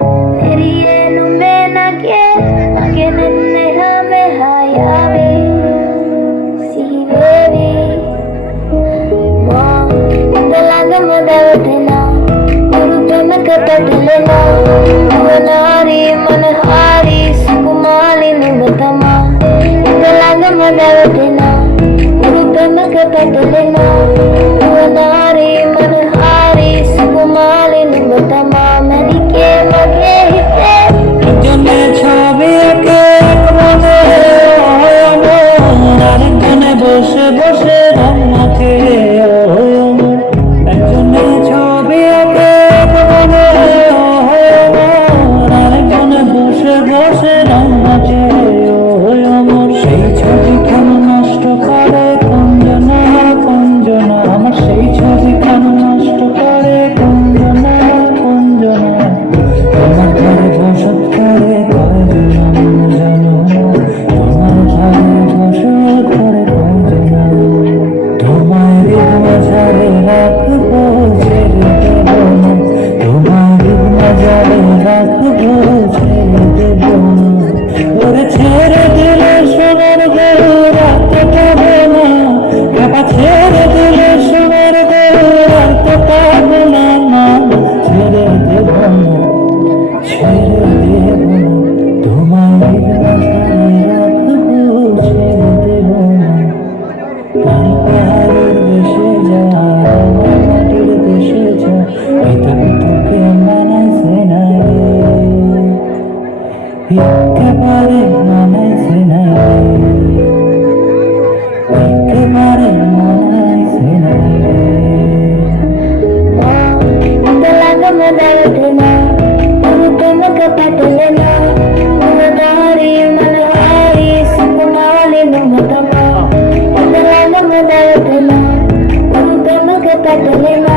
तेरी ये लुम्बे ना के नन्हे हमें hayabe si baby wow dalaga madavtena urutana kapatlena wanari manhari sukumali nubatama dalaga madavtena urutana kapatlena wanari manhari sukumali nubatama manike mage hite জনে ছবি এঁকে মনে আরেকজনে বসে বসে রং মাখে একজনে ছবি এঁকে মনে আরেকজনে বসে বসে রং মাখে আমার সেই ছবিখান নষ্ট করে কঞ্জনা কঞ্জনা আমার সেই ছবিখান নষ্ট করে কঞ্জনা কঞ্জনা তোমার ঘরে বসত করে কয়জন জানো তোমার ঘরে বসত করে কয়জন তোমার মাঝারে রাখবো ছেড়ে দেব না তোমার মাঝারে রাখবো ছেড়ে দেব না ওরে ছেড়ে দিলে সোনার গরু রাখতে পারবে না বাবা ছেড়ে দিলে সোনার গরু রাখতে পারবে না না ছেড়ে দেব না ছেড়ে দেব না তোমার মাঝারে রাখবো ছেড়ে দেব না পাহাড়ের দেশে যা মাটির দেশে যা এটা তোকে মানাইছে না একেবারে মানাইছে না একেবারে মানাইছে না dalaga madavtena urutana kapatlena wanari manhari sukumali nubatama dalaga madavtena urutana kapatlena